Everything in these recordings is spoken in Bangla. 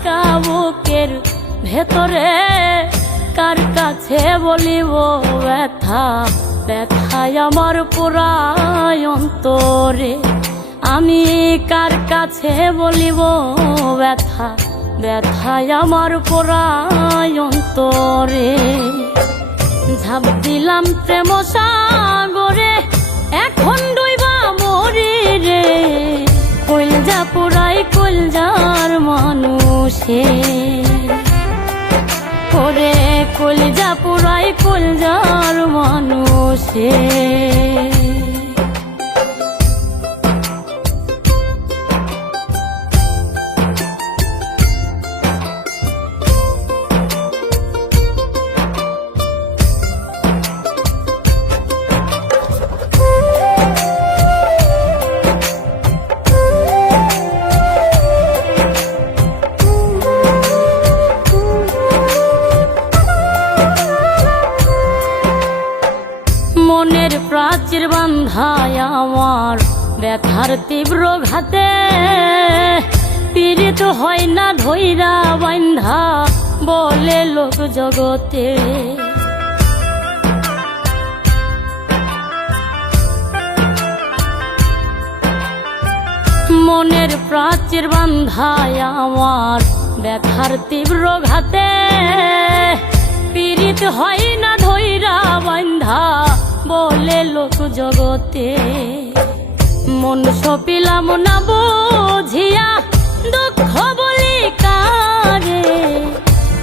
একা বুকের ভেতরে কার কাছে বলিব ব্যথা, ব্যথায় আমার পুরায় অন্তরে। আমি কার কাছে বলিব ব্যথা, ব্যথায় আমার পুরায় অন্তরে। ঝাঁপ দিলাম প্রেম সাগরে, এখন ডুইবা মরি রে। কইলজা পুরাই কইলজার মানুষে, ওরে কইলজা পুরাই কইলজার মানুষে। মনের প্রাচীর বান্ধায় আমার ব্যথার তীব্র ঘাতে, পীড়িত হয় না ধৈরা বান্ধা বলে লোক জগতে। মনের প্রাচীর বান্ধায় আমার ব্যথার তীব্র ঘাতে, পীড়িত হয় না ধৈরা বান্ধা বলে লোক জগতে। মন সপিলাম না বুঝিয়া দুঃখ বলি কারে,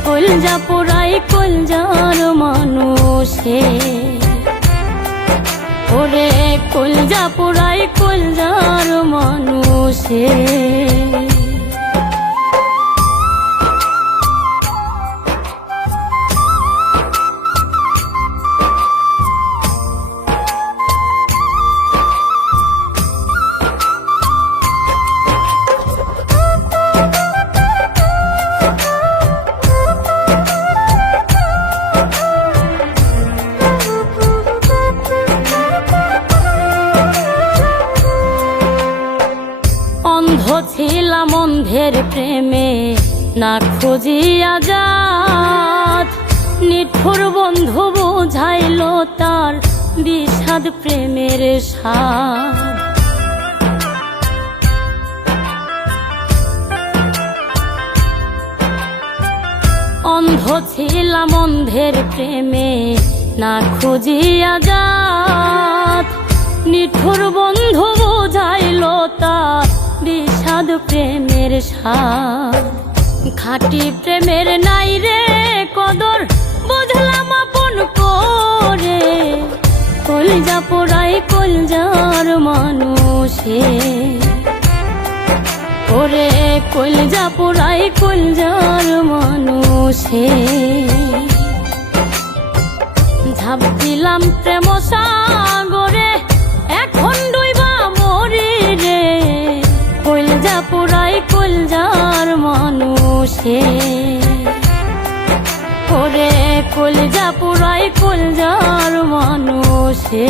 কইলজা পুরাই কইলজার মানুষে। ওরে কইলজা পুরাই কইলজার মানুষে। অন্ধ ছিলাম অন্ধের প্রেমে না খুঁজিয়া জাত, নিঠুর বন্ধু বুঝাইল তার বিষাদ প্রেমের স্বাদ। অন্ধ ছিলাম অন্ধের প্রেমে না খুঁজিয়া জাত, নিঠুর বন্ধু বুঝাইল তার বিষাদ প্রেমের স্বাদ। খাঁটি প্রেমের নাই রে কদর, বুঝলাম আপন করে। কইলজা পোড়াই কইলজার মানুষে, ওরে কইলজা পোড়াই কইলজার মানুষে। ঝাঁপ দিলাম প্রেম সাগরে, এখন ডুইবা মরি রে। কইলজা পুরাই কইলজার মানুষে, ওরে কইলজা পুরাই কইলজার মানুষে।